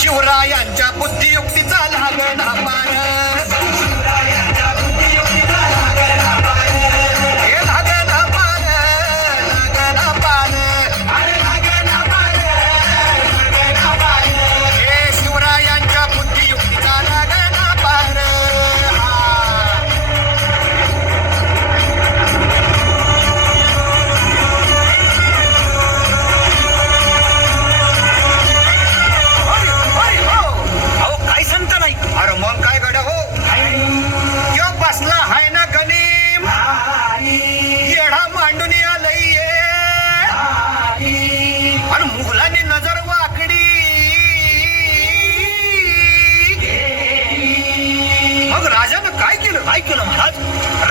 शिवरायांच्या बुद्धियुक्तीचा लागणा पार, हे लागणा पार, लागणा पार, हे शिवरायांच्या बुद्धियुक्तीचा लागणा पार. अरे मग काय गड हो, यो बसला हाय ना गनीम, येडा मांडून आलंय आणि मुघलांनी नजर वाकडी. मग राजानं काय केलं? काय केलं महाराज?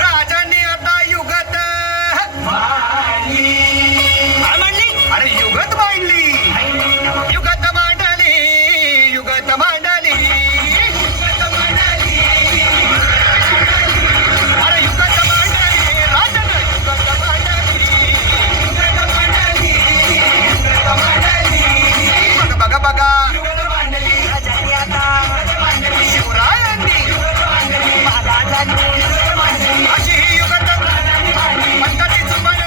राजाने आता युगत काय मांडली? अरे युगत मांडली, युगत मांडली, युगत मांडली. बघा शिवरायांनी अशी ही युगत पद्धती जुमान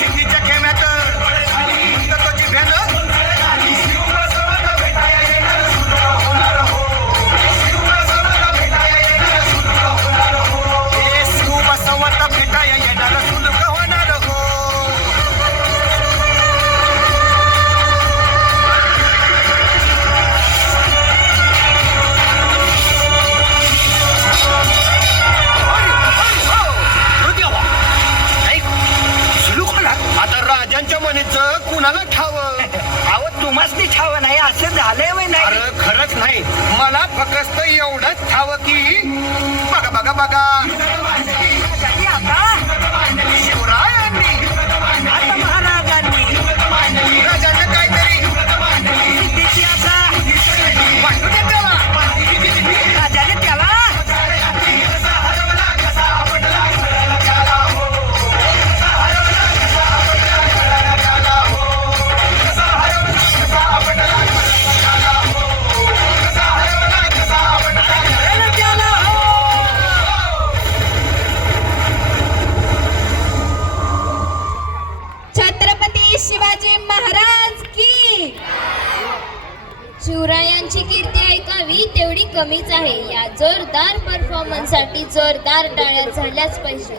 सिद्धीच्या खेम्यात तोची भेन शिव बसवत भेटाया येणार सुलभ होणार हो. आता राजांच्या मनीचं कुणाला ठावं? अहो तुम्हाच ती ठाव नाही असं झालंय वय नाही. अरे खरंच नाही, मला फक्त एवढंच ठावं की बघा बघा बघा आता शिवरायांनी आता महाराजांनी राजांना काहीतरी सिद्धीची आता वाटू दे त्याला. राजाने त्याला छत्रपती शिवाजी महाराज की. शिवरायांची कीर्ती ऐकावी तेवढी कमीच आहे. या जोरदार परफॉर्मन्ससाठी जोरदार टाळ्या झाल्याच पाहिजे.